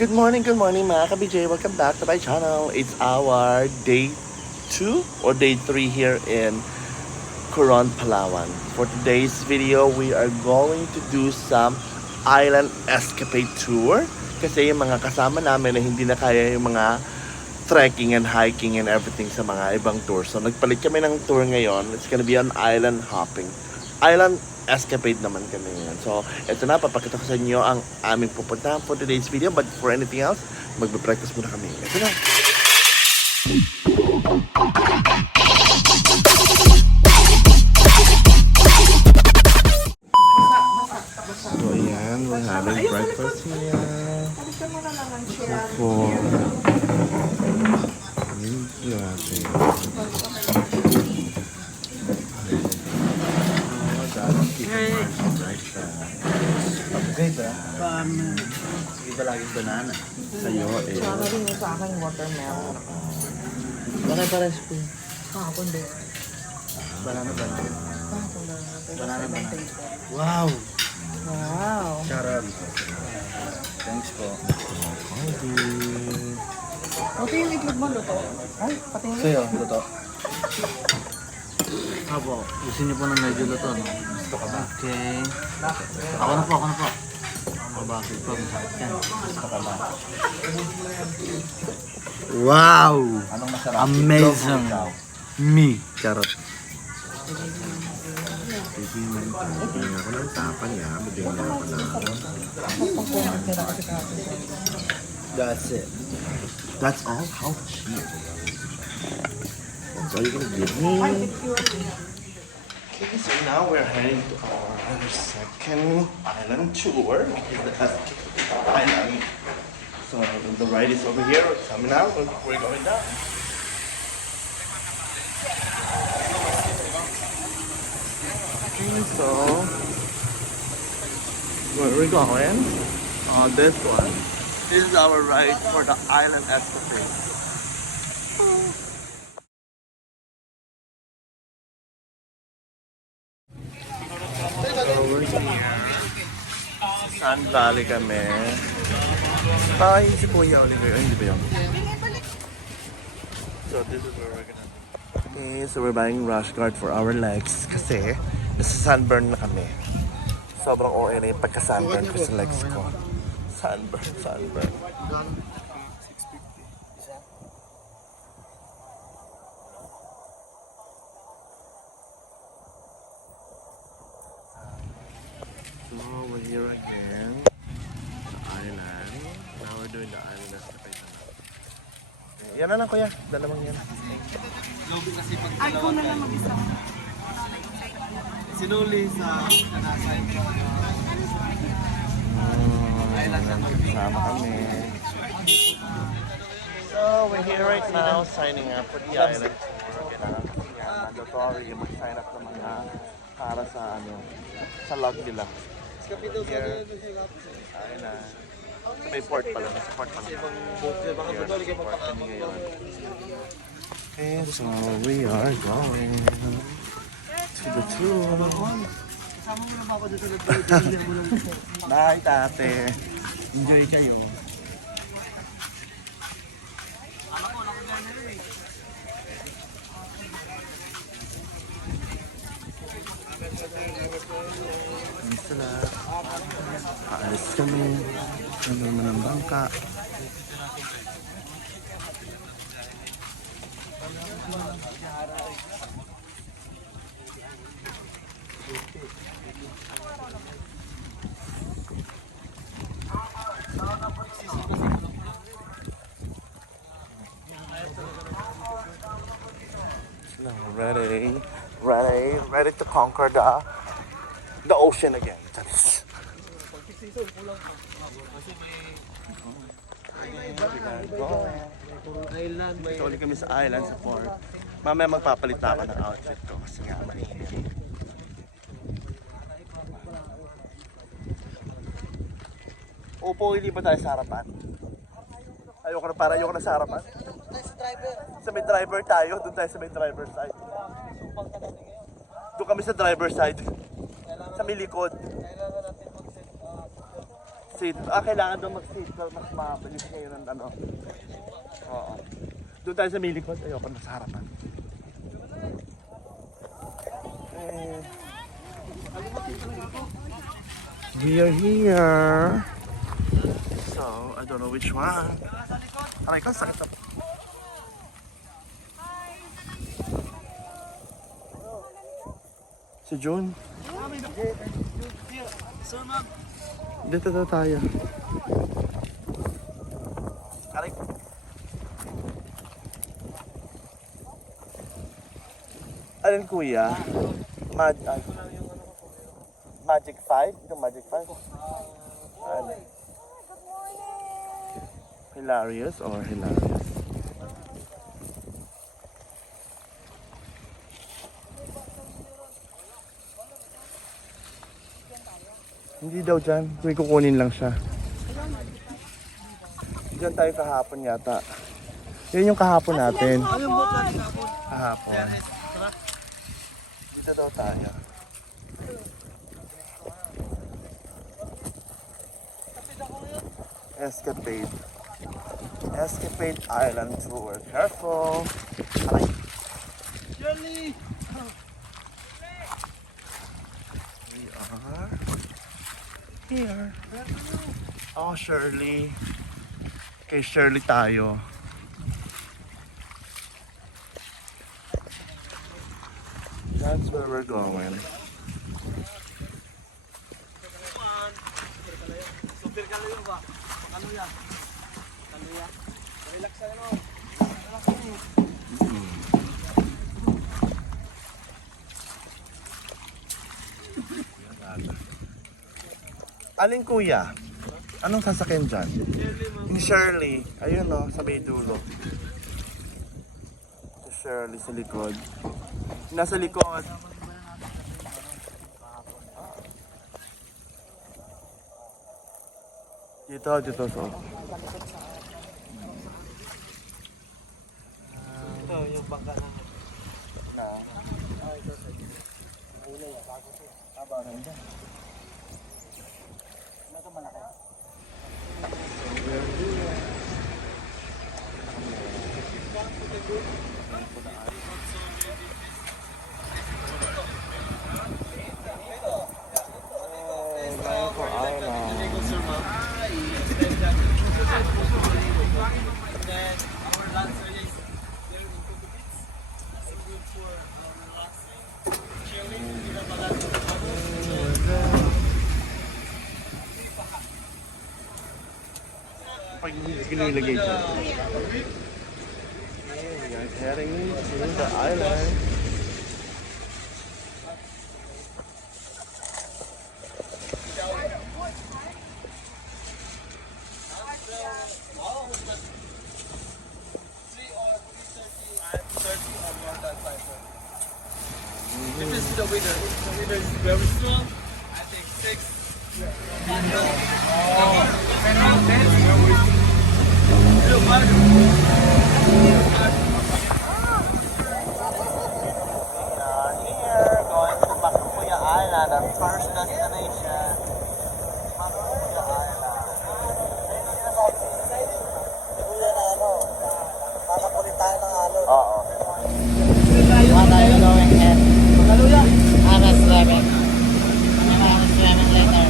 Good morning mga ka-BJ. Welcome back to my channel. It's our day 2 or day 3 here in Coron, Palawan. For today's video, we are going to do some island escapade tour. Kasi yung mga kasama namin na hindi na kaya yung mga trekking and hiking and everything sa mga ibang tour. So nagpalit kami ng tour ngayon. It's gonna be an island hopping. Island escapade naman kami ngayon. So ito na, papakita ko sa inyo ang aming pupuntahan for today's video. But for anything else, magbe-practice muna kami. Ito na. So ayan, we're having breakfast here. For Iba laging banana. sa'yo eh. Sana rin yung sa akin watermelon. Bakit pares po? Kahapon din. Banana. Kahapon na. Banana. Taste. Wow! Wow. Charot. Thanks po. Ito yung itlog mo, luto. Ay, pati yung Sa'yo, luto. Apo, gusto niyo po ng medyo luto, no? Gusto ka ba? Okay. Ako na po. Mabakit po, masakit yan. Gusto ka ba? Wow! Anong masarap? Amazing! Me! Charot. Tingnan ako ng tapan niya. Bigyan niya ako ng That's it. That's all? How cheap. That's all you're gonna give me? Okay, so now we're heading to our second island tour, which is the Escape Island. So the ride is over here. We're coming out. We're going down. Okay, so where are we going? This one. This is our ride for the island escapade. Sand Valley kami. Bahay si Kuya ulit kayo. Hindi ba yun? So this is where we're gonna be. Okay, so we're buying rash guard for our legs kasi nasa sunburn na kami. Sobrang OA na yung pagka-sunburn ko sa legs ko. Sunburn. So we're here again, the island. Now we're doing the island escapade. Yan na lang kuya, dalawang yan. Ay, ko na lang mag-isa. Sinuli sa kanasay. Kasama kami. So we're here right now signing up for the island tour. Kailangan kasi yan, mandatory mag-sign up naman na para sa sa log nila. Here, island. May port pala, nasa port pala. Okay, so we are going to the tour. Bye, tate. Enjoy kayo. Isa na. Aalis kami. Ano naman ang bangka. Ready to conquer the ocean again. Ito ulit kami sa island, sa port. Mamaya magpapalit na ako ng outfit ko kasi nga mainit. Upo, hindi ba tayo sa harapan? Ayoko na sa harapan. Sa may driver tayo, doon tayo sa may driver side. Doon kami sa driver side. Sa may likod. mag-seat. Kailangan daw mag-seat. Mas mabilis ngayon ang ano. Oo. Doon tayo sa may likod. Ayoko na sa harapan. We are here. So, I don't know which one. Aray ko, sakit na. Si June. Dito daw tayo. Aray ko. Alin kuya? Magic 5? Ito Magic 5? Ano? Hilarious or hilarious? Hindi daw dyan. May kukunin lang siya. Diyan tayo kahapon yata. Yun yung kahapon natin. Kahapon. Dito daw tayo. Escapade. Escapade Island Tour. Careful! Aray. Jelly! We are here. Oh, Shirley. Kay Shirley tayo. That's where we're going. Super kaluyo ba? Kaluya. Kaluya. Relax ka no. Aling kuya? Anong sasakyan dyan? Ni Shirley. Ayun o, sa may dulo. Si Shirley sa likod. Nasa likod. Dito. So. Ito yung bangka na. Na. Pag ginilagay siya. We are heading to the island. This is the winner. The winner is very strong. I think 6. Here, going to Makuya Island, our first destination. Makuya Island. Kuya na ano, kakapulit tayo ng alon. Oo. What are you going at? Aras 11. Aras 11 later.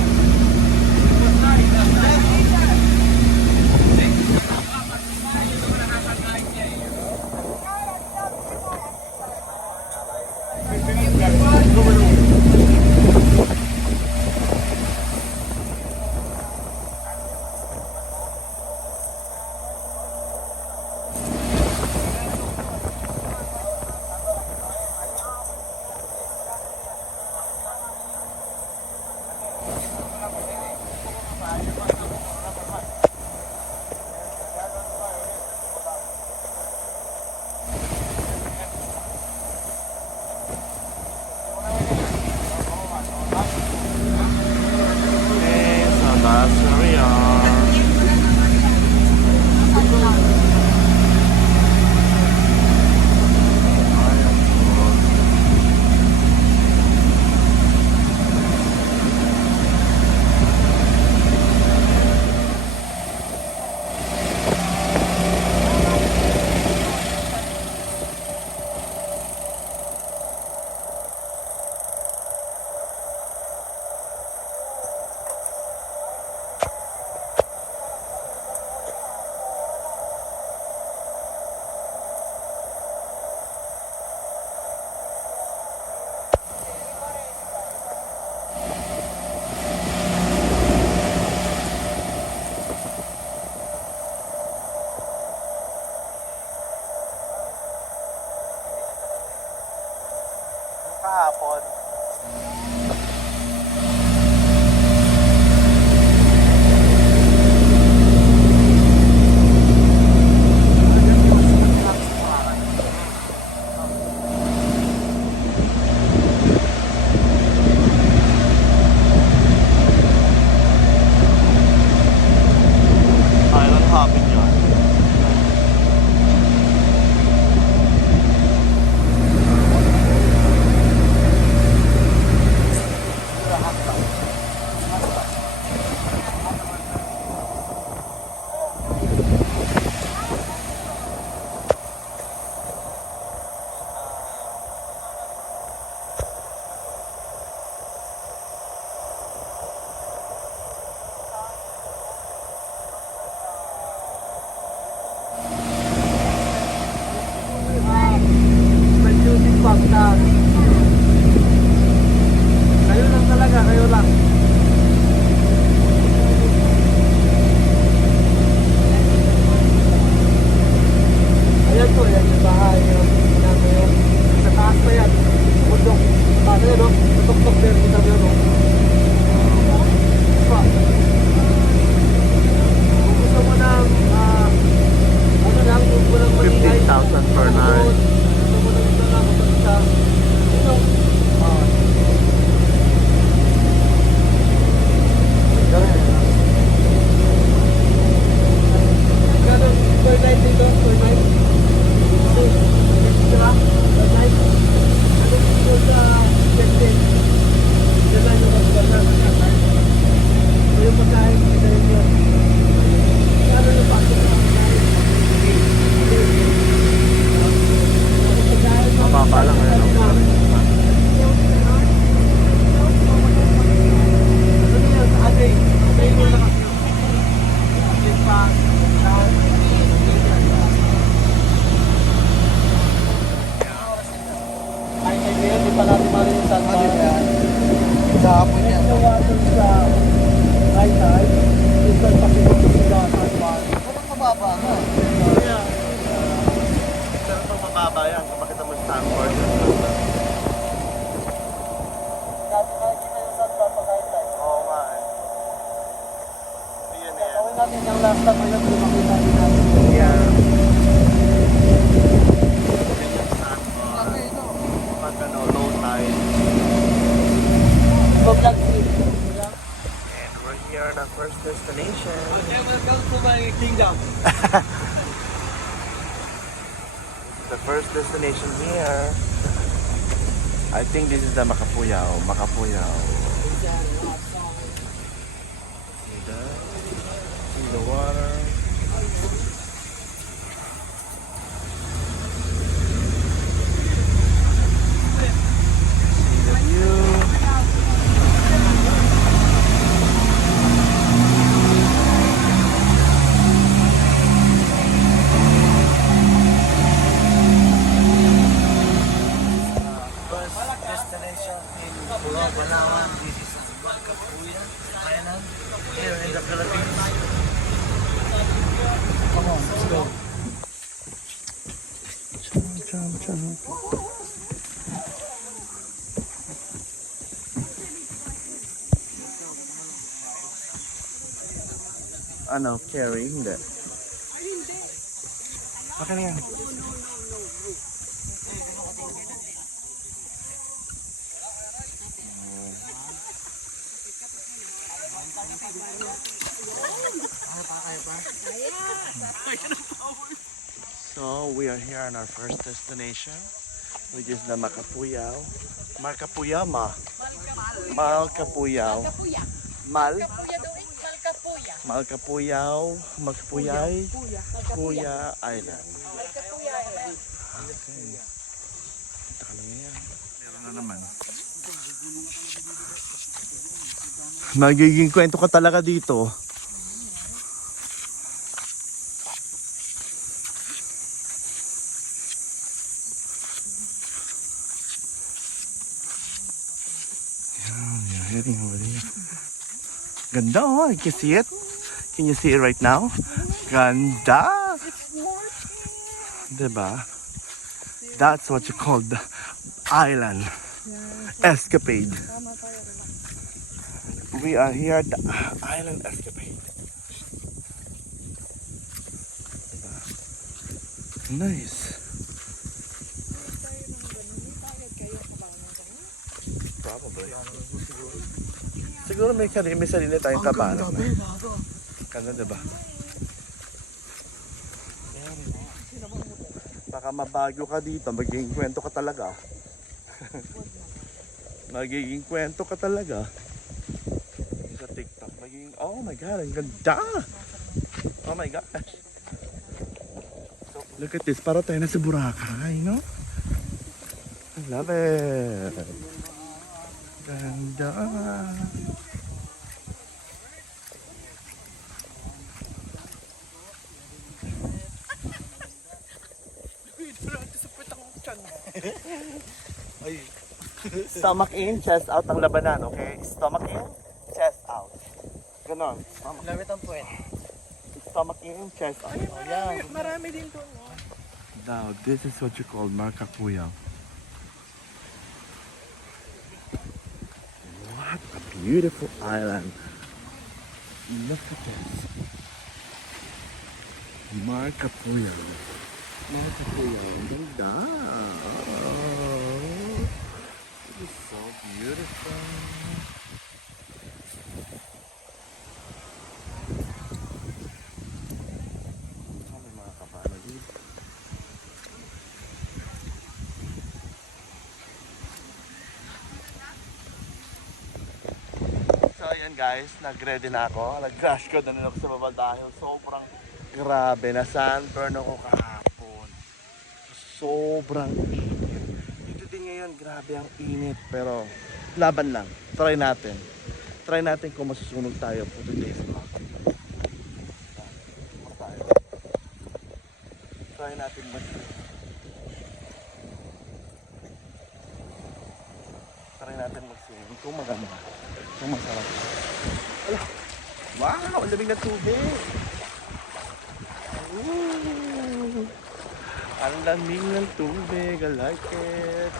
Kapit yun. May music box na. Kayo lang talaga, kayo lang. Ayan po, yan yung bahay. Namin. Sa taas pa yan. Bundok. Taas yan, no? Tutok-tok din. Kita mo yun, no? Pa. Kung gusto mo ng, ano lang, kung mo lang maningay. 15,000 per night. Gusto mo lang ito lang, kapag sa, ano? Magkano per night dito? Per night? Diba? Per night? Ano dito sa Jetsin? Diyan lang yung kapag na magkakain. So yung pagkain, kita yun yun. Ano yung pasok na pagkain? Mababa lang ano. Ay, ngayon, di pa natin marin yung sunbar. Sa hapon yan. Ito water sa high tide. Ito ang pakikot sa sunbar. Parang mababa nga. Pero pag mababa yan, kung makita mo Stanford. Dati nakikita yung sunbar pag high tide. Oo nga eh. Ayan yan. Gawin natin yung last time ngayon, di makita din natin. Yeah. Yan yung Stanford. Pag ano, low tide. Go vlog scene. And we're here at our first destination. Welcome to my kingdom. The first destination here. I think this is the Makapuyao. Makapuyao. See that? See the water. See the view. First destination in Pulau Balawan. This is Malcapuya Island here in the Philippines. Come on, let's go. Ano, carry? Hindi. Akin na yan. So we are here on our first destination, which is the Makapuyao. Malcapuyama. Malcapuyao. Mal. Malcapuyao. Makapuyay. Puya Island. Okay. Punta ka lang yan. Meron na naman. Magiging kwento ka talaga dito. You're heading over there. Ganda oh, I can see it. Can you see it right now? Ganda! Diba? That's what you call the island escapade. We are here at the island escapade. Diba? Nice. Probably. Siguro may sarili tayong kabalan. Ganda diba? Baka mabagyo ka dito, magiging kwento ka talaga. Magiging kwento ka talaga. Sa TikTok, magiging, oh my God, ang ganda! Oh my gosh! Look at this, para tayo na sa Boracay, no? I love it! Ganda! Stomach in, chest out ang labanan, okay? Stomach in, chest out. Ganon. Lamit ang puwet. Stomach in, chest out. Marami din to. Now, this is what you call Marcapuya. What a beautiful island. Look at this. Marcapuya. Marcapuya. Ang ganda. Oh, it is so beautiful. Ano mga kabana dito? So ayan guys, nag-ready na ako. Nag-crash ko na ako sa baba dahil sobrang grabe. Na-sunburn ako kahapon. Sobrang init. Dito din ngayon, grabe ang init. Pero laban lang. Try natin. Try natin kung masusunog tayo for today's vlog. Try natin Try natin mag-swimming kung maganda. Kung masarap. Ala! Wow! Ang lamig ng tubig! Ooh! Ang lamig ng tubig. I like it.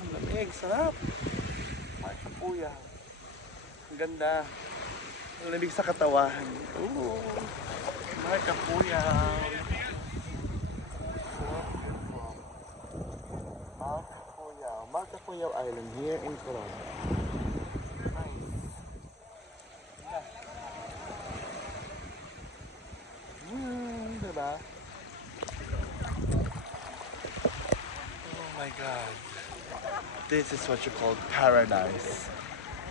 Ang lamig. Sarap. Marcapuya. Ang ganda. Ang lamig sa katawan. Ooh! Marcapuya. Marcapuya Island here in Coron. Nice. Diba? Oh my God. This is what you call paradise.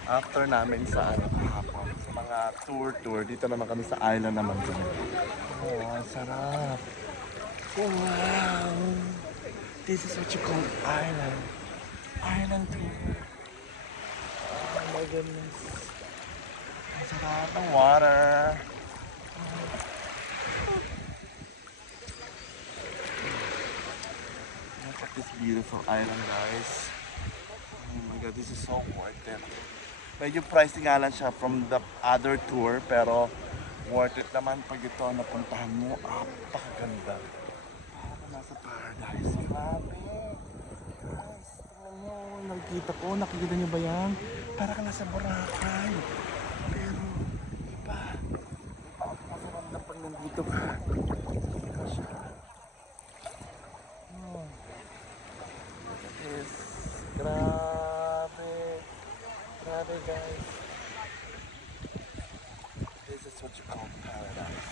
After namin sa kahapon, sa mga tour, dito naman kami sa island naman dun. Oh, ang sarap. Wow. This is what you call island. Island tour. Oh my goodness. Ang sarap ng water. Look at this beautiful island, guys. Oh my God, this is so worth it. Medyo pricey nga lang siya from the other tour, pero worth it naman pag ito napuntahan mo. Apakaganda. Parang nasa paradise. Grabe. Guys, tingnan mo. Nakikita niyo ba yan? Parang nasa Boracay. Pero, iba. Iba ang pakiramdam pag nandito ka. Iba siya. Oh. Look at this. Grabe. Grabe, guys. This is what you call paradise.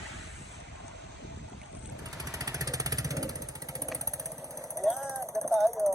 Ayan, dyan tayo.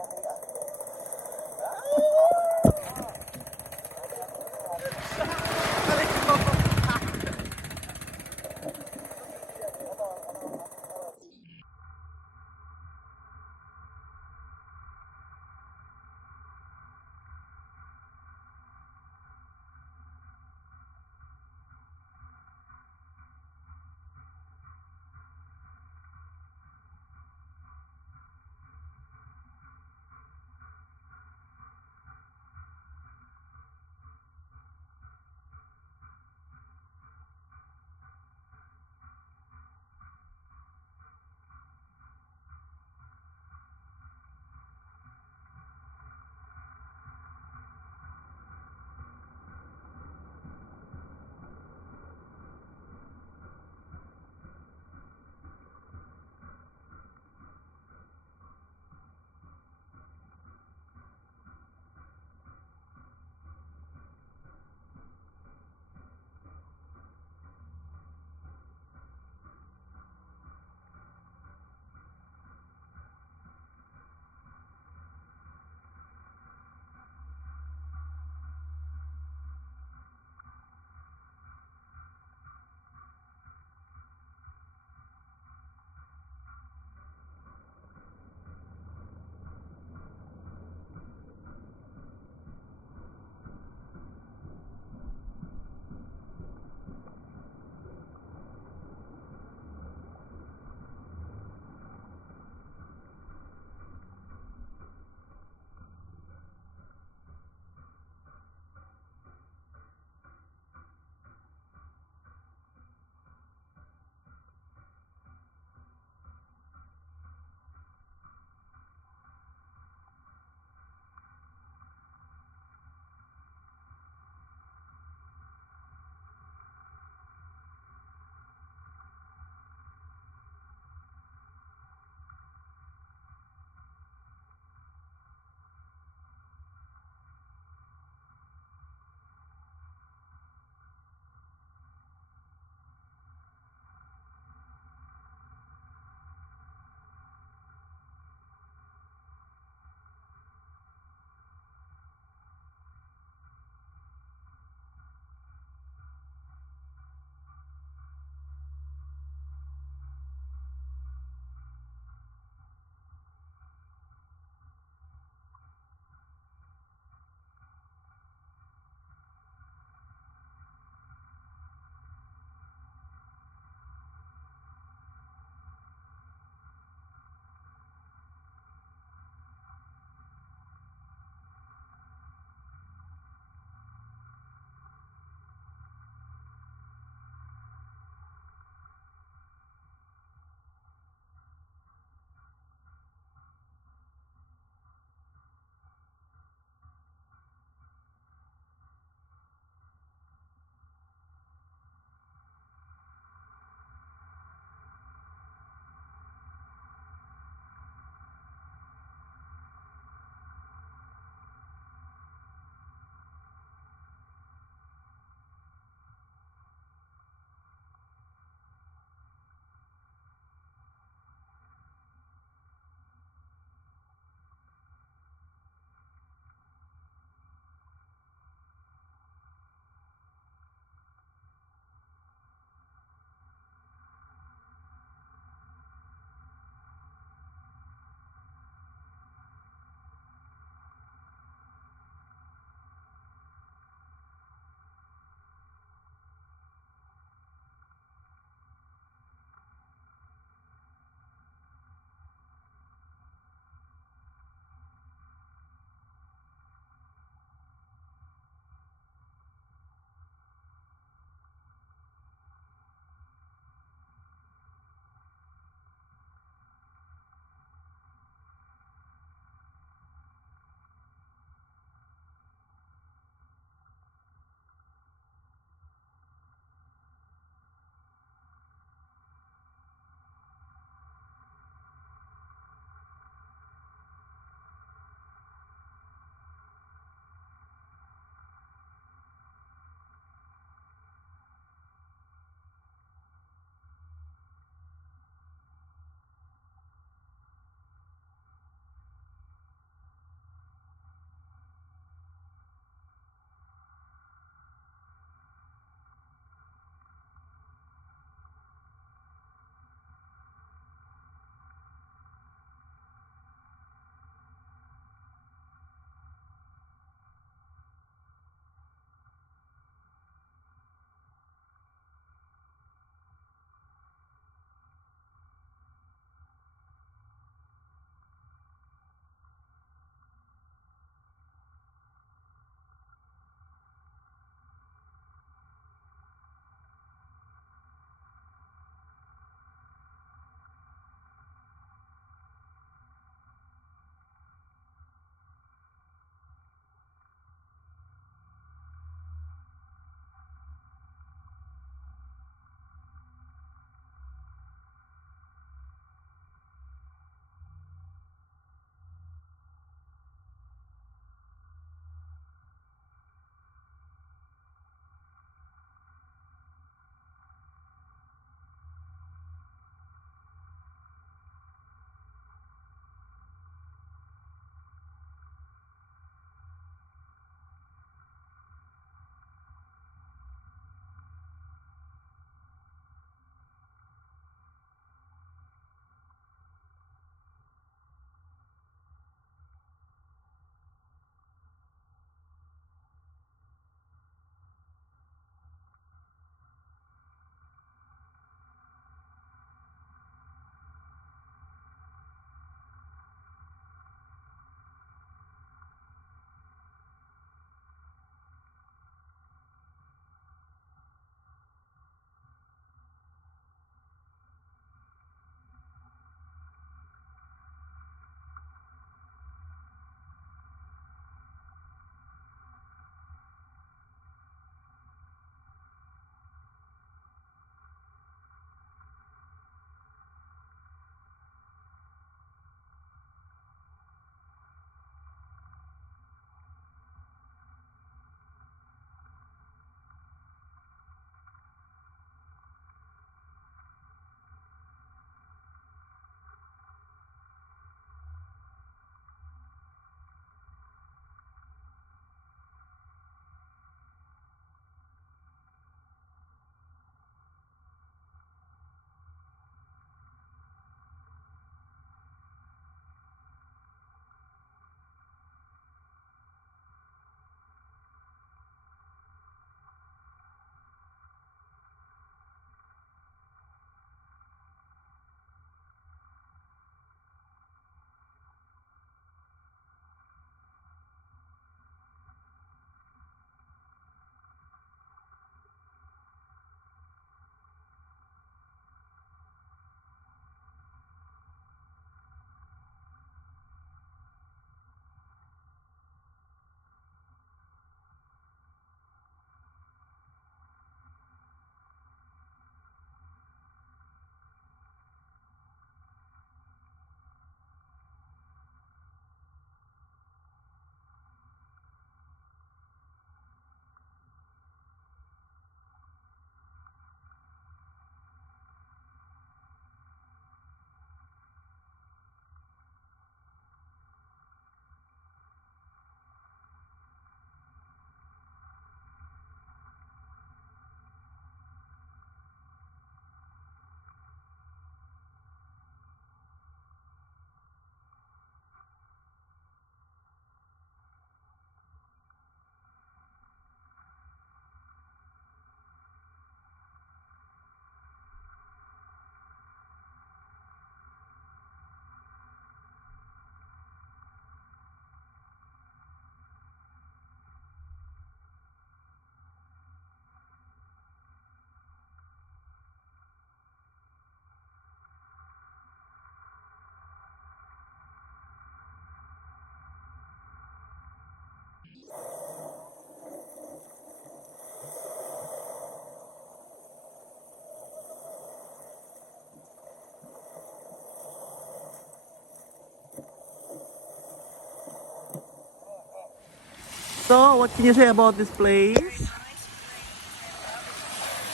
So, what can you say about this place?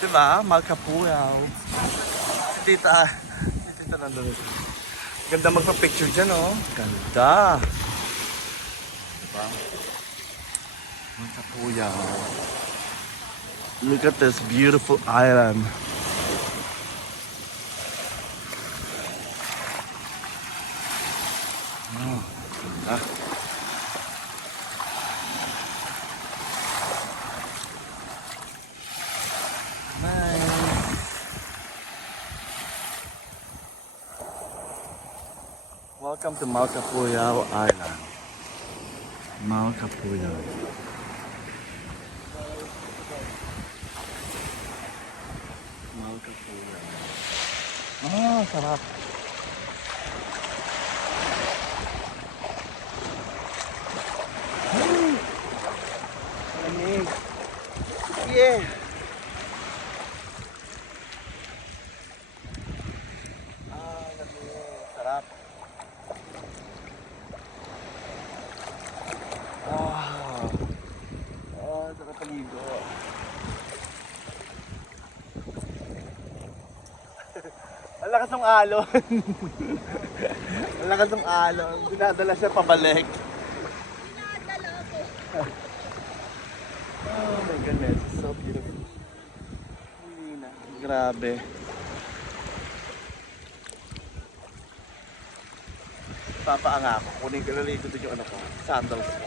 Diba? Malkapuyaw. Si tita nandun. Ganda magpa-picture dyan, oh. Ganda. Diba? Malkapuyaw. Look at this beautiful island. Ah. Welcome to Malkapuyaw Island. Malkapuyaw. Malkapuyaw. Ah, sarap. Lamig. Yeah. Ah, lamig. Sarap. Ah, sarap paligo. Ang lakas ng alon. Ang lakas ng alon. Dinadala siya pabalik. Oh my goodness, it's so beautiful. Hindi na. Grabe. Papaanga ako. Kunin ko lang ito yung ano ko. Sandals ko.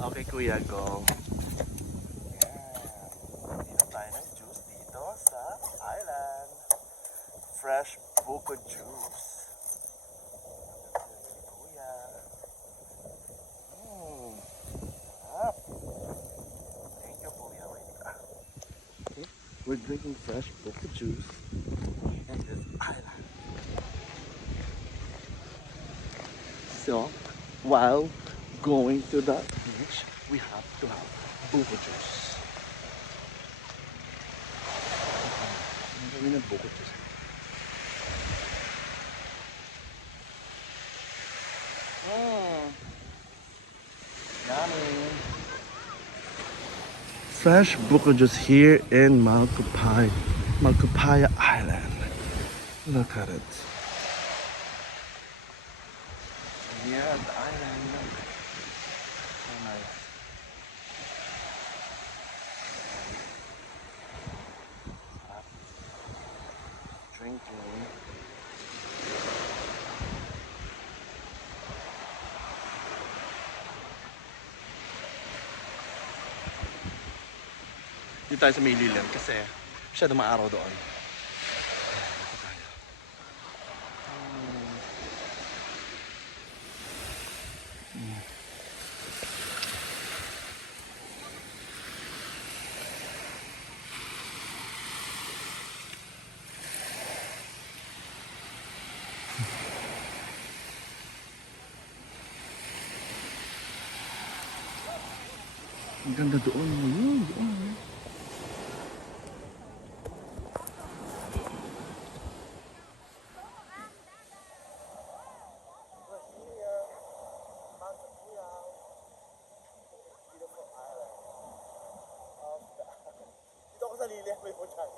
Okay, kuya, go. Yan. Dito tayo ng juice dito sa island. Fresh buko juice. Kuya. Sarap. Thank you, kuya. Wait. Okay. We're drinking fresh buko juice in this island. So, while going to the beach, we have to have buko juice. Ang dami ng buko juice. Yummy. Fresh buko juice here in Malkupaya Island. Look at it. Yeah, the island. So nice. Drinking. Dito tayo sa may lilim kasi masyadong maaraw doon. Ang ganda doon. Doon. Dito ako sa lilim, may po dyan.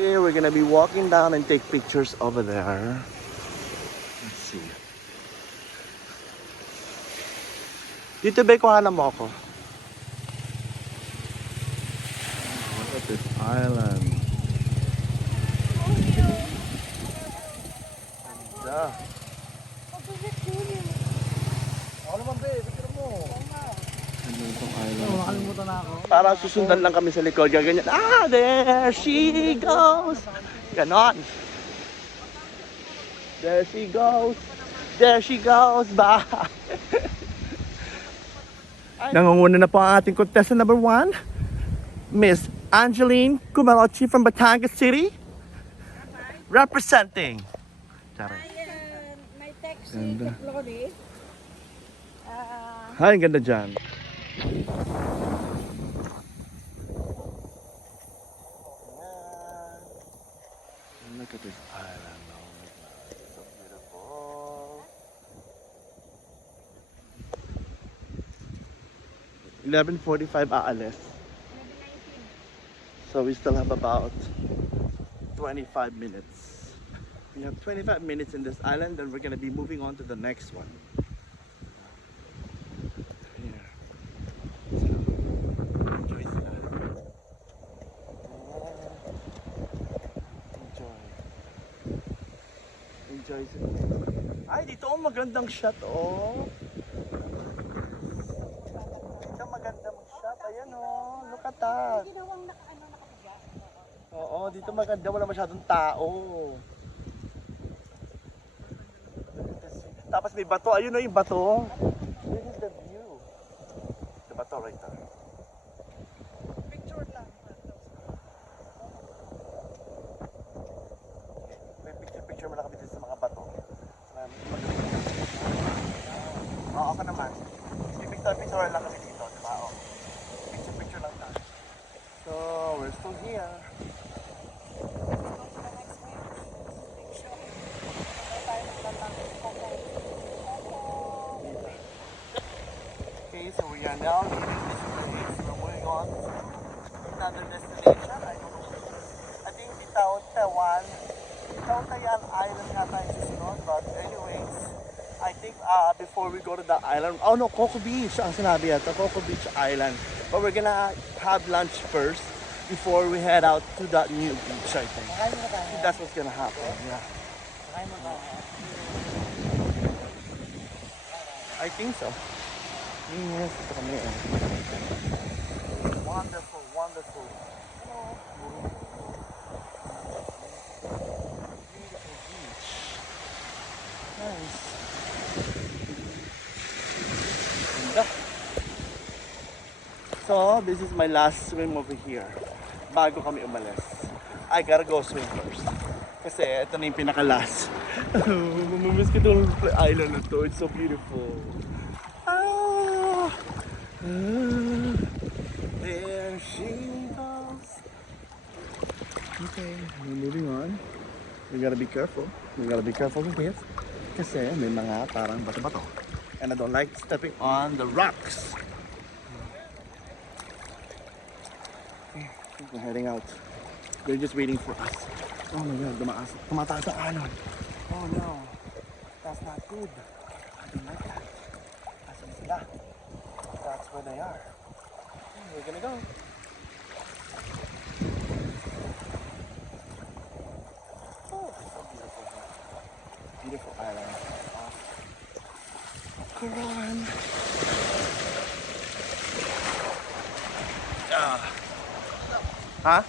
Okay, we're gonna be walking down and take pictures over there. Let's see. Dito ba kuhanan mo ako? Look at this island. Ganda. Ako naman, be. Picture mo. Ano itong island? Makalimutan na ako. Para susundan lang kami sa likod. Ganyan. Ah, there she goes. Ganon. There she goes. There she goes. Bye. Nangunguna na po ang ating contestant number 1. Miss Angeline Kumalochi from Batangas City. Representing. Tara. May text si Ganda. Flores. Ay, ang ganda dyan. Look at this island. Oh my God. So beautiful. 11:45 aalis. So we still have about 25 minutes. We have 25 minutes in this island, then we're gonna be moving on to the next one. Here. So, enjoy sila. Enjoy. Enjoy sila. Ay, dito ang magandang shot, oh. Dito maganda mag-shot. Ayan, oh. Look at that. Ginawang nakapiga. Oo, dito maganda. Wala masyadong tao. Tapos may bato. Ayun na yung bato. This is the view. The bato right there. Picture lang. May picture mo lang kami dito sa mga bato. Oo, ako naman. May picture lang kami dito, di ba? Oo. Picture lang tayo. So, we're still here. so we are now leaving this place. We're moving on to another destination. I don't know. I think Taotayan Island yata yung susunod. But anyways, I think before we go to the island, oh no, Coco Beach ang sinabi yata, Coco Beach Island. But we're gonna have lunch first before we head out to that new beach, I think. Kakain mo tayo. That's what's gonna happen, yeah. Kakain mo tayo. I think so. Yes, ito kami eh. Wonderful, wonderful. Beautiful beach. Nice. Ganda. So, this is my last swim over here. Bago kami umalis. I gotta go swim first. Kasi ito na yung pinaka-last. Mamamiss ko itong island na to. It's so beautiful. There she goes. Okay, we're moving on. We gotta be careful. We gotta be careful with it. Kasi may mga parang bato-bato. And I don't like stepping on the rocks. Okay, we're heading out. They're just waiting for us. Oh my god, tumataas ang alon. Oh no, that's not good. I don't like that. Asan sila? That's where they are. We're gonna go. Oh, so beautiful here. Beautiful island. Coron. Huh?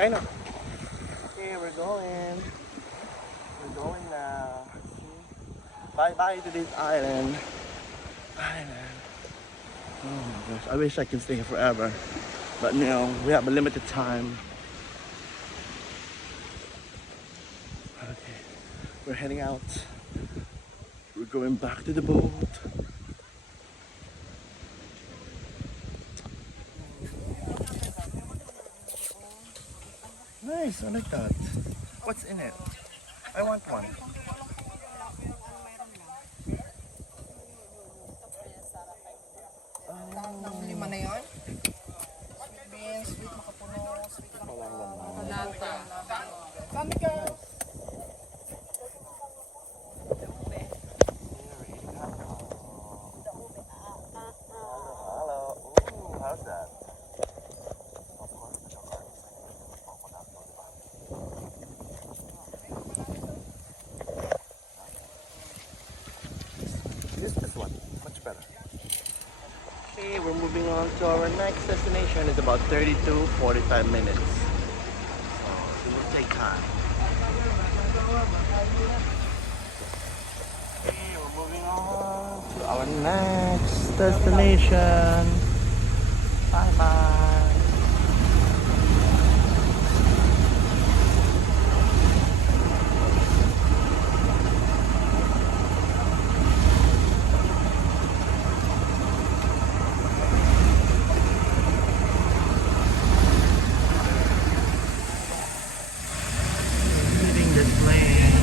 I know. Okay, we're going. We're going now. Bye-bye to this island. Island. Oh my gosh, I wish I could stay here forever. But you know, we have a limited time. Okay, we're heading out. We're going back to the boat. Nice, I like that. What's in it? I want one. Lima na yun? Sweet beans, sweet makapuno, sweet lata. Kami ka. Hello. Ooh, how's that? Of course, the chocolate is coconut, no, diba? This one, much better. Okay, we're moving on to our next destination. It's about 30 to 45 minutes. So it will take time. Okay, we're moving on to our next destination. Bye bye. Leaving this plane.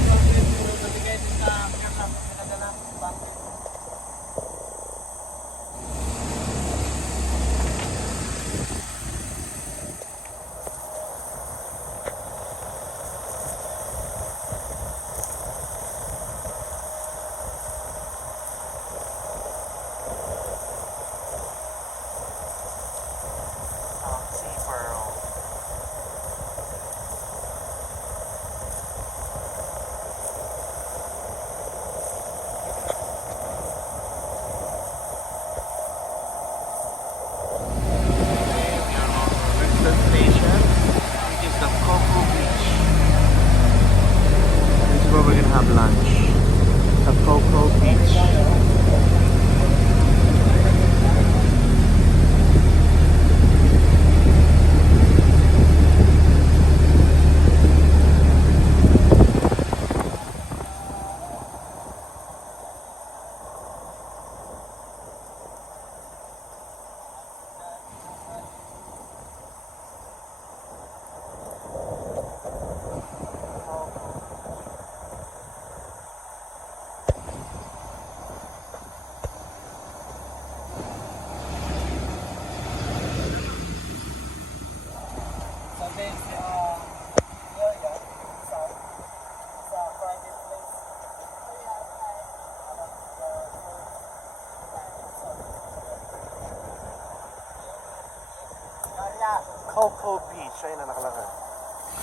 Coco Beach. Ayun na nakalagay.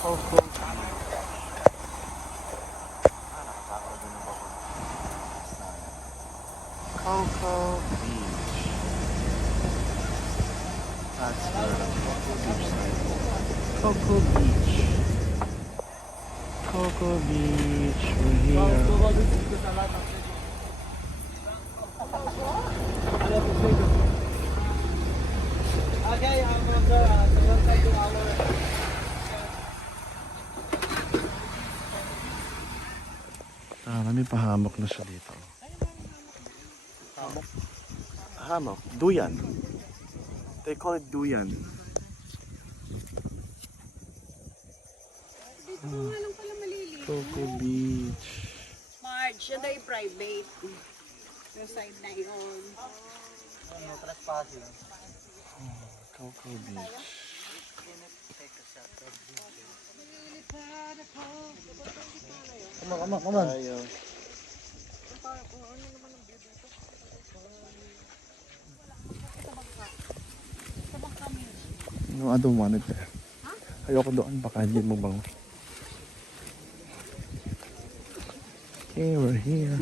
Coco Beach. Nakakakaroon din ng bako. Coco Beach. That's where Coco Beach side. Coco Beach. Coco Beach. We're here. Okay, sir, someone said 2 hours. May pahamok na siya dito. Hamok? Hamok. Duyan. They call it duyan. Dito ko nga lang pala maliliit. Coco Beach. Marge, yan daw yung private. Yung side na yun. Ano, trespassing. Coco Beach. Come on. Ayaw. No, I don't want it there. Ayoko doon, baka hindi mo bango. Okay, we're here.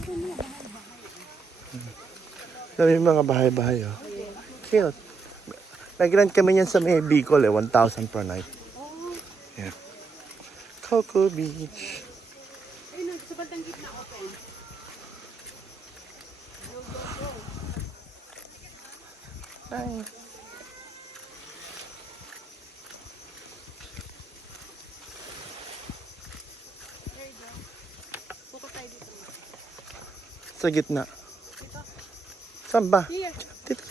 Dami yung mga bahay-bahay, oh. Cute. Nag-rent kami yan sa may Bicol, 1,000 per night. Yeah. Coco Beach. Ayun, sa bandang gitna open. Nice. There you go. Puko tayo dito. Sa gitna. Saan ba? Here. Dito.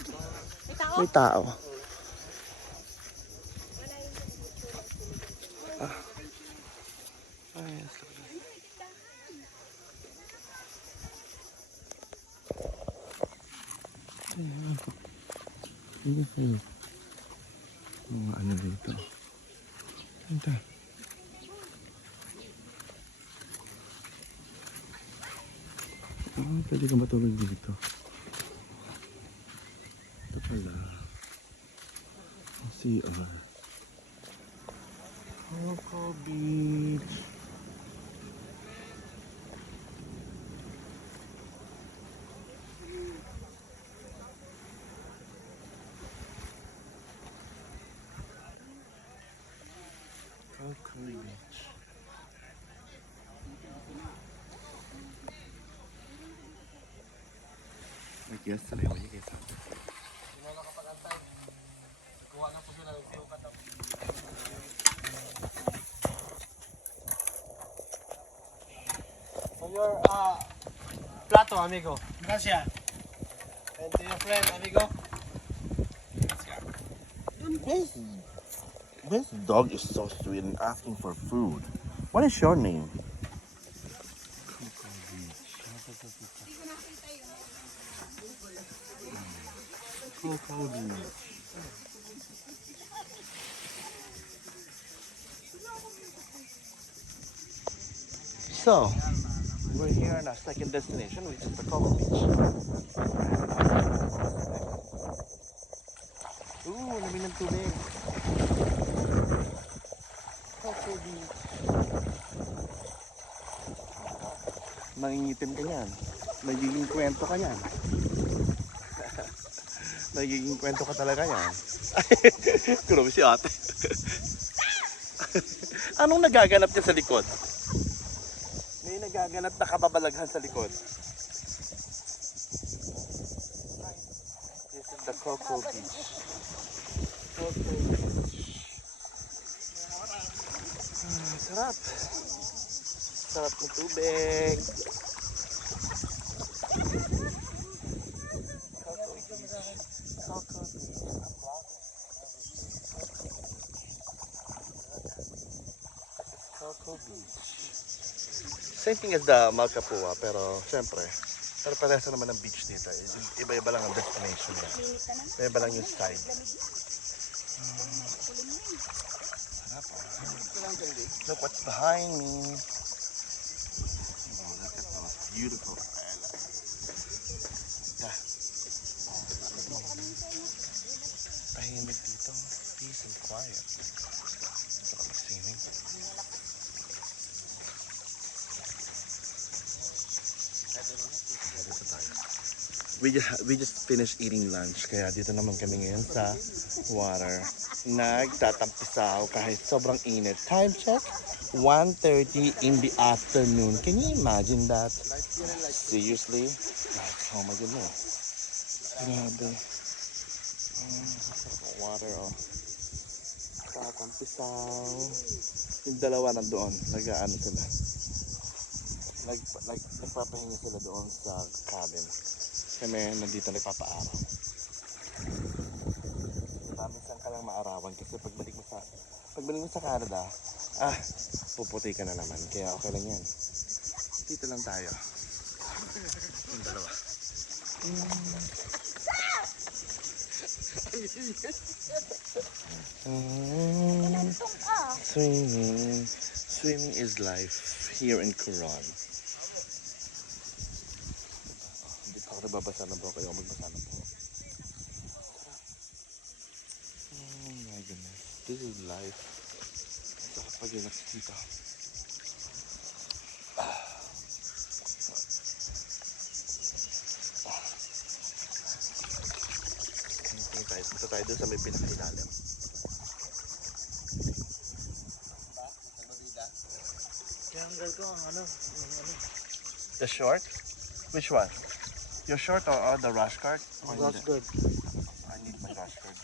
May tao? May tao. Yes. Mga ano dito. Ito. Pwede ka matulog dito. Ito pala. CR. Coco Beach. Coco Beach. I guess talaga mo yung kita. For your plato, amigo. Gracias. And to your friend, amigo. This dog is so sweet and asking for food. What is your name? Coco Beach. So, we're here in our second destination, which is the Coco Beach. Ooh, lamig ng tubig. Coco Beach. Mangingitim ka niyan. Nagiging kwento ka niyan. Nagiging kwento ka talaga yan. Grabe si ate. Anong nagaganap niya sa likod? May nagaganap na kababalaghan sa likod. This is the Coco Beach. Coco Beach. Sarap. Sarap ng tubig. Coco Beach. Same thing as the Malcapua, pero syempre, pero parehas naman ng beach dito. Iba-iba lang ang destination niya. Iba-iba lang yung side. Sarap, look what's behind me. Oh, look at those beautiful islands. Yeah. Tahimik dito. Peace and quiet. we just finished eating lunch. Kaya dito naman kami ngayon sa water. Nagtatampisaw kahit sobrang init. Time check, 1:30 in the afternoon. Can you imagine that? Seriously? Like, oh my goodness. Grabe. Water, oh. Tatampisaw. Yung dalawa nandoon, nag-ano sila. Nagpapahinga sila doon sa cabin. Kami nandito nagpapaaraw. Minsan ka lang maarawan kasi pagbalik mo sa Canada, puputi ka na naman. Kaya okay lang yan. Dito lang tayo. Yung dalawa. Swimming is life here in Coron. Hindi pa ako nagbabasa na po, kaya ako magbasa na po. Oh my goodness, this is life. Saka pag yung nakikita. Punta tayo doon sa may pinakailalim. The short? Which one? Your short or the rush card? That's good. I need my rush card.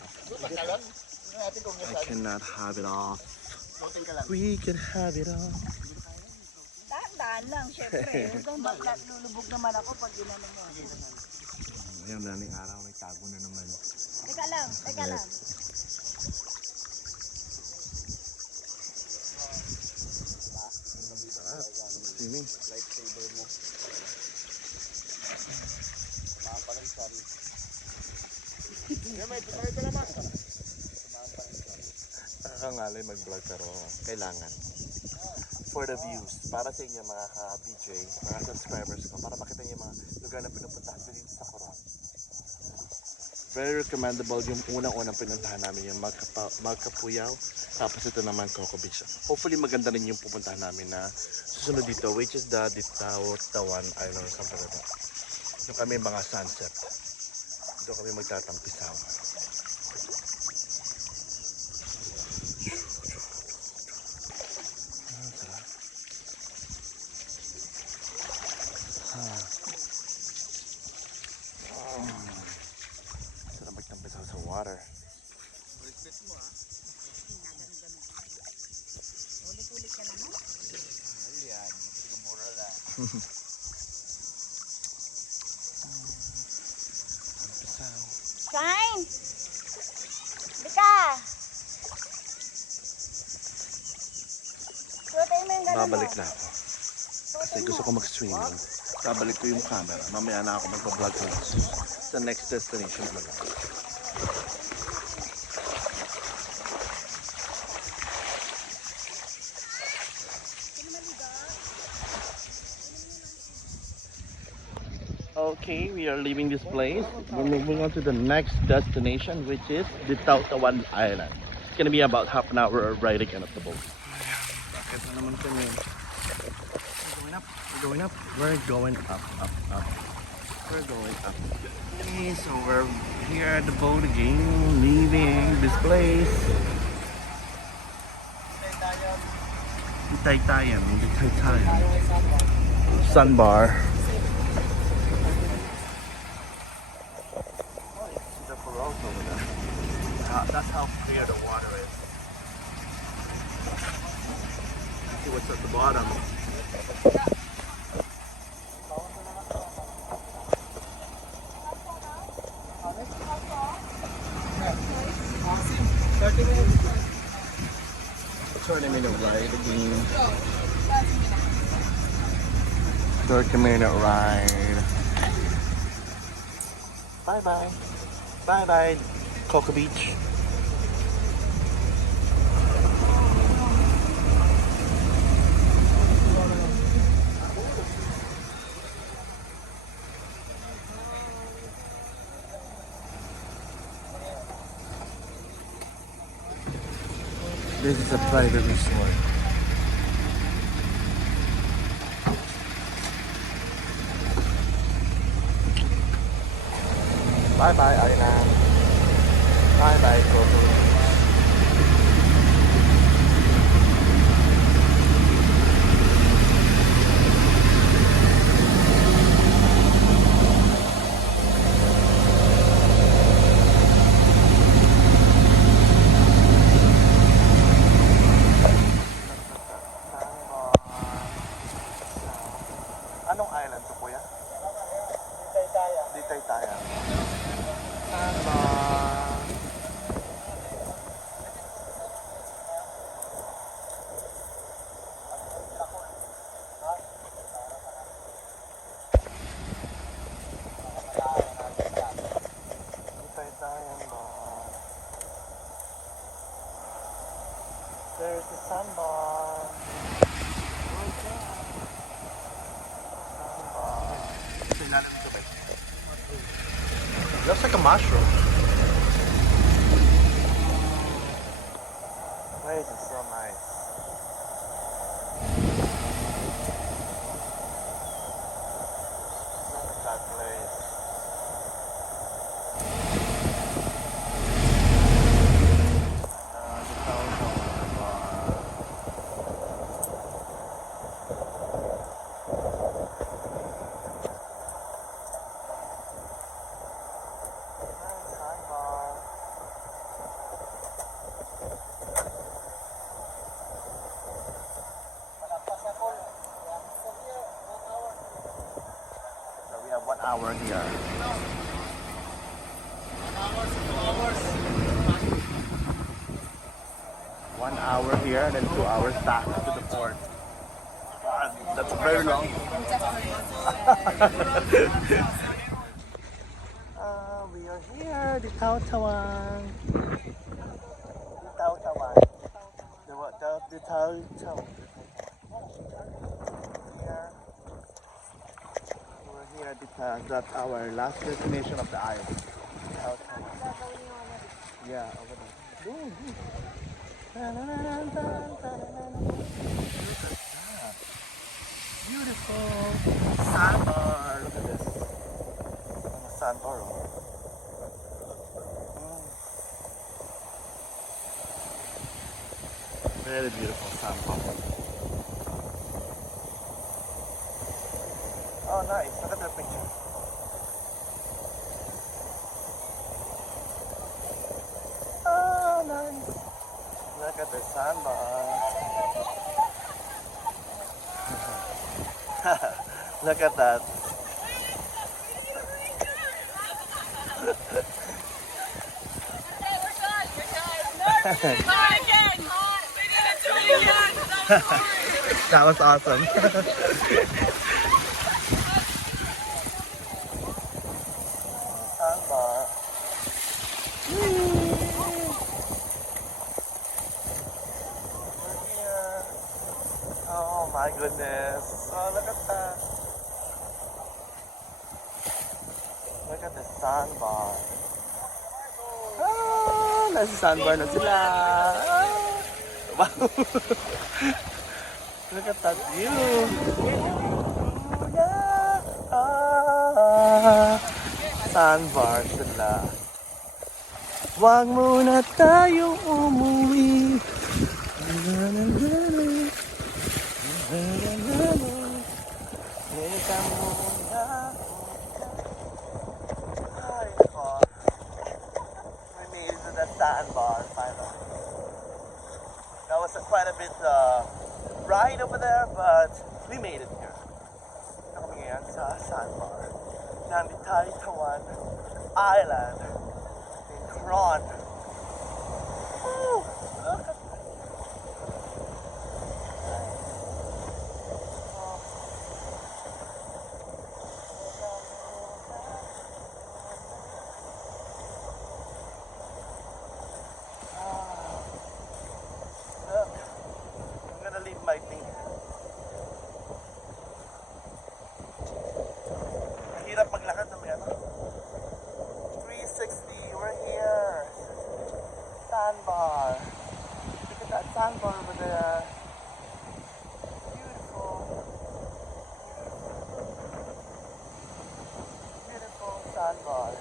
I cannot have it all. We can have it all. Tandaan lang, syempre. Huwag kang baklat, lulubog naman ako pag ginano mo. Ngayon daming araw, may tago na naman. Teka lang, teka lang. Swimming. Nakakangalay mag-vlog pero kailangan. For the views, para sa inyo mga ka-BJ, mga subscribers ko, para makita niyo yung mga lugar na pinupuntahan ko dito sa Coron. Very recommendable yung unang-unang pinuntahan namin yung Magkapuyaw. Tapos ito naman Coco Beach. Hopefully maganda rin yung pupuntahan namin na susunod dito, which is the Tawan Island or something like that. Doon kami mga sunset. Doon kami magtatampisaw. Sarap magtampisaw sa water. Ulit-ulit ka naman. Shine! Bika! Suotin mo yung gano'n mo. Babalik na ako. Kasi gusto ko mag-swimming. Babalik ko yung camera. Mamaya na ako magpa-vlog sa next destination ko. Okay, we are leaving this place. We're moving on to the next destination, which is the Tawan Island. It's gonna be about half an hour ride again of the boat. Bakit na naman kami? We're going up. We're going up. We're going up, up, up. We're going up. Okay, so we're here at the boat again, leaving this place. The Taytayan. Sandbar. That's how clear the water is. See what's at the bottom. Turn him in a ride again. 30-minute ride. Bye bye. Bye bye, Coco Beach. This is a private resort. Bye bye, Island. Bye bye, Coco. Anong island to, kuya? Di Taytaya. There's the sandbar. Looks like a mushroom. Place is so nice. Look at that place. The town bar. Sandbar. So we have 1 hour here. 1 hour here, then 2 hours back to the port. Wow, that's very long. We are here, the Tautawan. The Tautawan. The Tautawan. Here. We're here at that's our last destination of the island. Tautawan. Yeah, over there. Boom, boom. Beautiful sandbar. Look at this. Sandbar. Very beautiful sandbar. Oh, nice. Look at that picture. Oh, nice. Look at the sandbar. Look at that. That was awesome. Sandbar. We're here. Oh my goodness. Oh, look at that. Look at the sandbar. Ah, nasa sandbar na sila. Ah. Wow. Look at that view. Yeah. Ah. Sandbar sila. Huwag muna tayong umuwi. Teka muna. Ay, ko. We made it to that sandbar finally. That was quite a bit ride over there, but we made it here. Ito kami ngayon sa sandbar ng Taytaya Island in Coron. Woo! Look at that. Look, I'm gonna leave my thing here. Mahirap maglakad na may ano. 360, we're here. Sandbar. Look at that sandbar over there. Beautiful. Beautiful sandbar.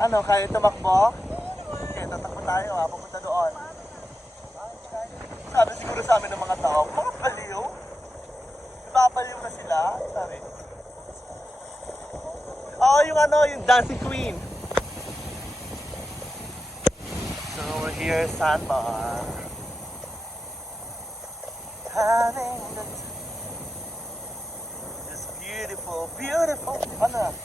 Ano, kaya tumakbo? Okay, tatakbo tayo ha, pupunta doon. Sabi siguro sa amin ng mga tao, mga baliw. Ibabaliw na sila. Sabi. Oh, yung ano, yung dancing queen. So we're here, sandbar. Having the this beautiful, beautiful. Ano?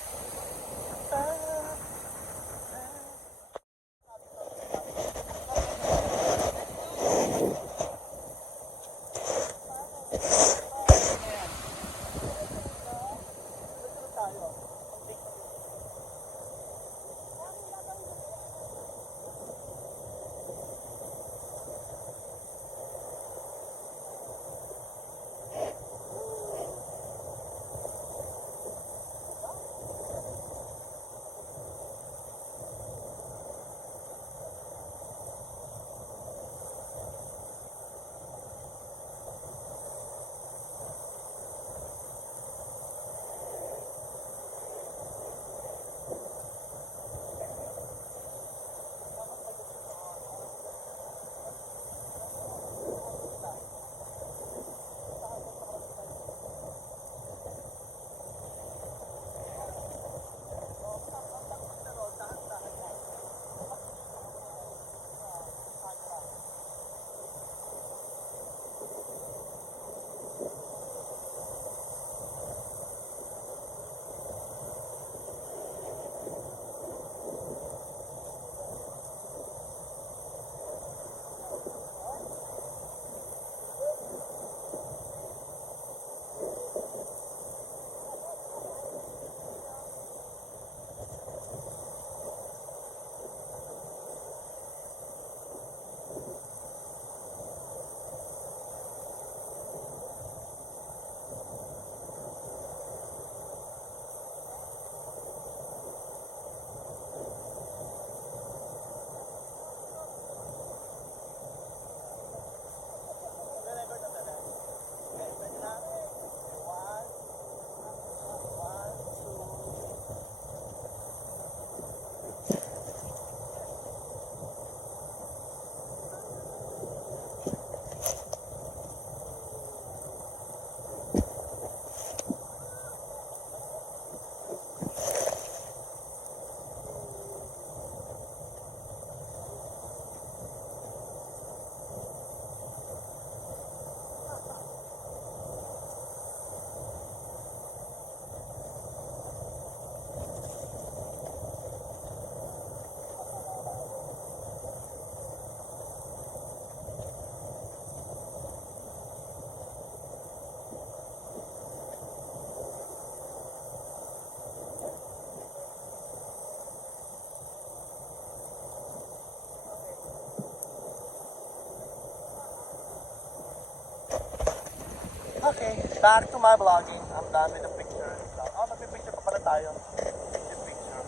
Okay, back to my vlogging. I'm done with the picture. Oh, magpipicture pa pala tayo. The picture.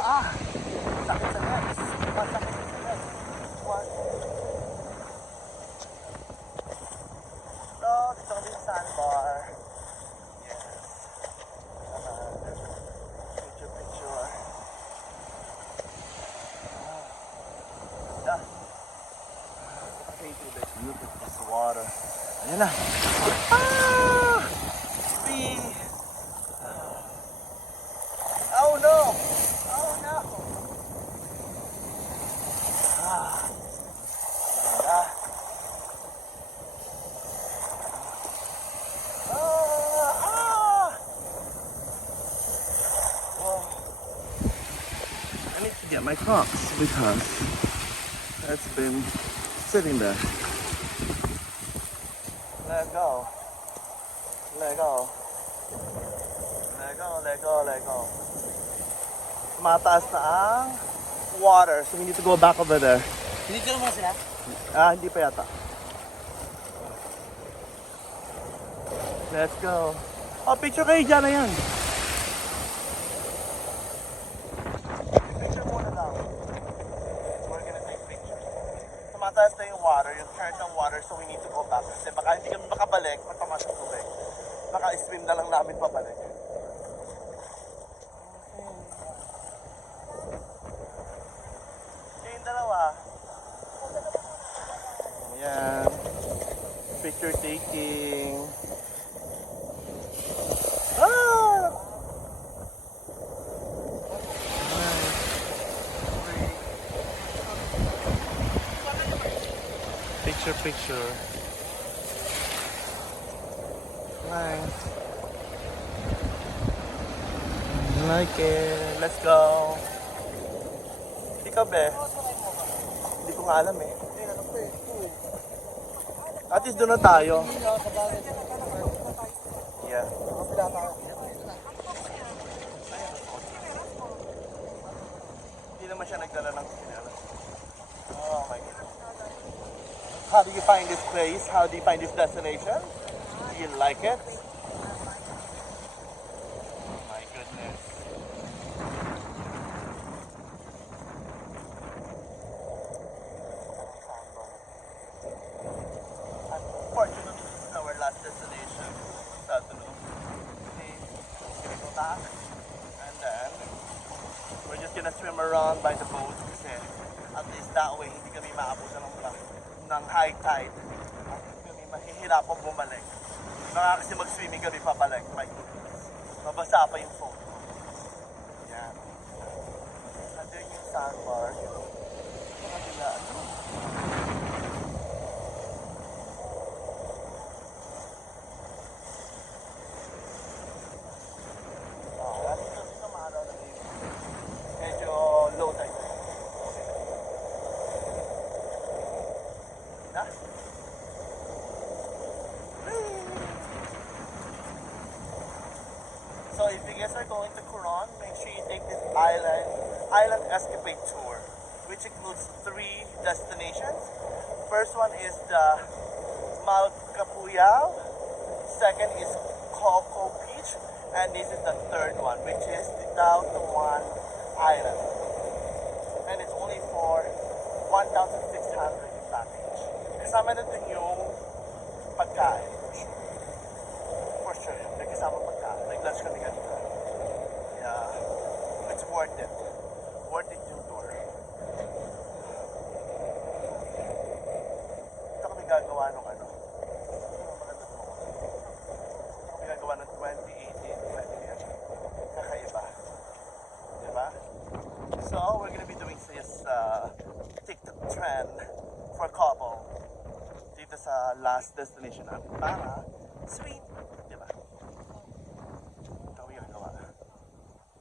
Ah! Sakit sa legs. Masakit sa legs. What? So, dito kami sa sandbar. Yes. Picture, picture. Yeah. Okay, look at this water. Ayan na. Ah! See? Oh no! Oh no! Ah. Ah. Ah. Whoa. I need to get my Crocs because that's been sitting there. Let go. Let go. Let go, let go, let go. Mataas na ang water, so we need to go back over there. Hindi ko naman sila. Ah, hindi pa yata. Let's go. Oh, picture kayo dyan na yan. Picture muna daw. We're gonna take pictures. So mataas na yung water, yung current ng water, so we need to go back. Kasi baka hindi kami makabalik, matamas ang tubig. Baka swim na lang namin pabalik. picture taking. Ah! Picture. Nice. Like it. Let's go. Ikaw, be? Hindi ko nga alam eh. At least doon na tayo. Yeah. Hindi naman siya nagdala ng sinelas. Oh my God. How do you find this place? How do you find this destination? Do you like it? My goodness. Unfortunately, this is our last destination. Tatulog. Okay, we go back. And then, we're just gonna swim around by the boat kasi at least that way hindi kami maabutan ng high tide. At hindi kami mahihirapang bumalik. Baka kasi mag-swimming kami pabalik. My goodness. Mabasa pa yung phone. Yan. And then yung sandbar. Sa kabila, ano? Dito maaraw na dito. Medyo low tide. Na? So if you guys are going to Coron, make sure you take this island escapade tour, which includes 3 destinations. First one is the Malcapuyao, second is Coco Beach, and this is the third one, which is the Tautuan Island. And it's only for 1,600 yung package. Kasama na dun yung pagkain. For sure. May kasama pagkain. Nag-lunch kami kanina. Yeah. It's worth it. Worth it yung tour. Ito kami gagawa nung ano. Kami gagawa ng 2018, 2018. Kakaiba. Diba? So, we're gonna be doing this TikTok trend for couple dito sa last destination namin para sweet, di ba? Ito kami gagawa.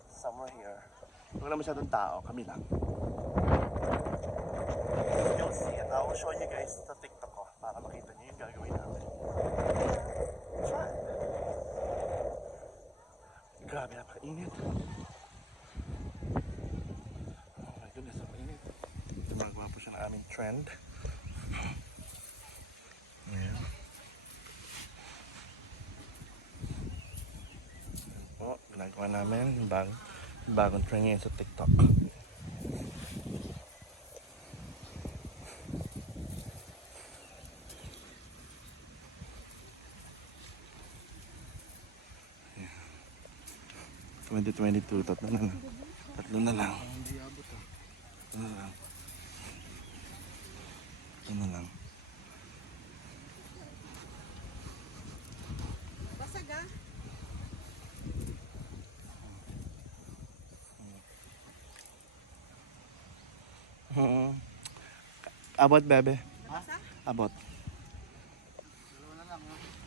Somewhere here. Huwag na masyadong tao, kami lang. You'll see it. I will show you guys sa TikTok ko para makita niyo yung gagawin namin. Try. Grabe, napakainit. Oh my goodness, napakainit. Ito magawa po siya ng aming trend. Ayan. Oh, ginagawa namin yung bagong trend ngayon sa TikTok. Ayan. 2022, tatlo na lang. Tatlo na lang. Ito na lang. Basag ah. Abot, bebe. Abot.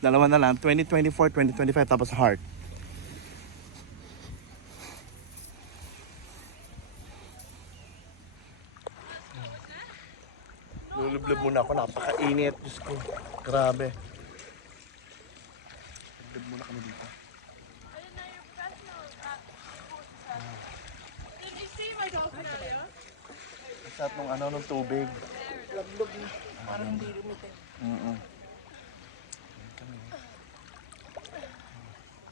Dalawa na lang. 2024, 2025, tapos heart. Lulublog muna ako. Napakainit. Diyos ko. Grabe. Lulublog muna kami dito. Did you see my dolphin earlier? Sa nung tubig. Lablog na. Parang hindi lumite.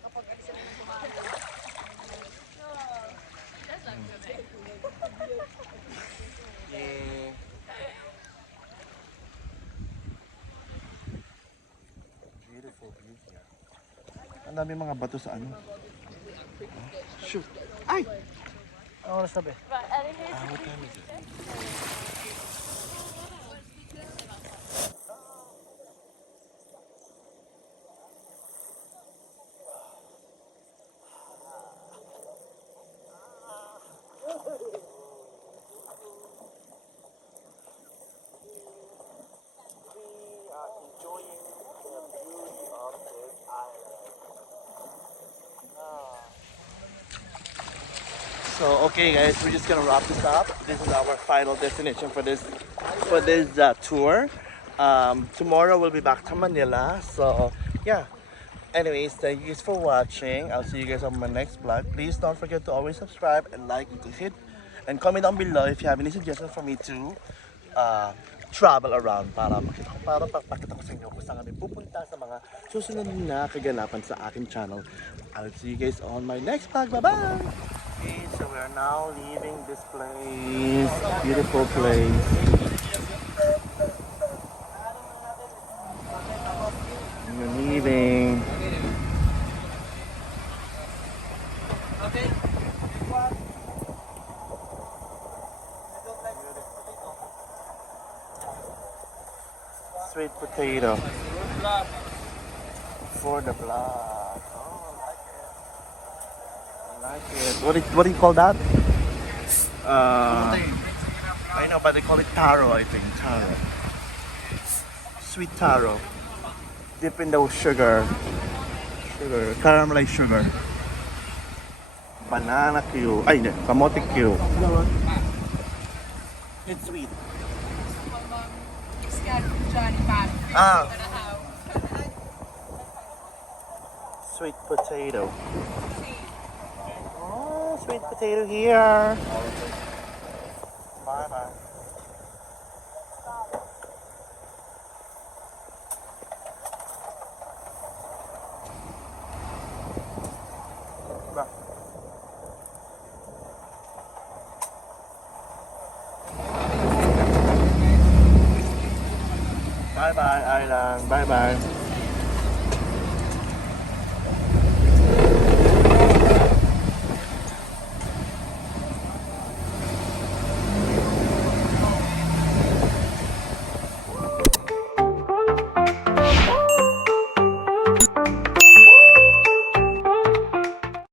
Kapag alisin mo kumakain. Yeah. Beautiful view here. Ang dami mga bato sa ano. Shoot. Ay! Ano oras na ba? What time is it? So okay guys, we're just gonna wrap this up. This is our final destination for this tour. Tomorrow we'll be back to Manila. So yeah. Anyways, thank you guys for watching. I'll see you guys on my next vlog. Please don't forget to always subscribe and like and to hit and comment down below if you have any suggestions for me to travel around para pakita ko sa inyo kung saan kami pupunta sa mga susunod na kaganapan sa aking channel. I'll see you guys on my next vlog. Bye-bye! Okay, so we are now leaving this place. Beautiful place. We're leaving. Sweet potato. For the blood. Oh, I like it. What do you call that? I know, but they call it taro, I think. Taro. Sweet taro. Dip in the sugar. Caramelized sugar. Banana Q. Ay, hindi. Kamote Q. It's sweet. Johnny Pat. Ah. Sweet potato. Oh, sweet potato here. Bye bye. Bye bye, Island. Bye bye.